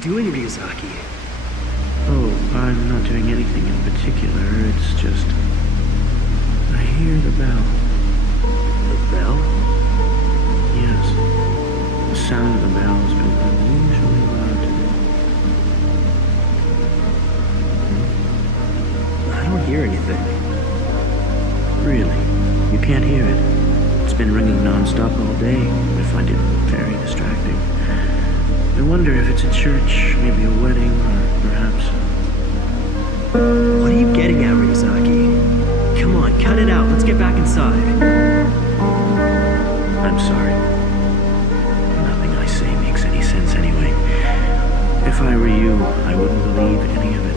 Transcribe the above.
doing, Ryuzaki? Oh, I'm not doing anything in particular. It's just... I hear the bell. The bell? Yes. The sound of the bell has been unusually loud today. I don't hear anything. Really? You can't hear it? It's been ringing non-stop all day. I find it very distracting. I wonder if it's a church, maybe a wedding, or perhaps... What are you getting at, Ryuzaki? Come on, cut it out. Let's get back inside. I'm sorry. Nothing I say makes any sense anyway. If I were you, I wouldn't believe any of it.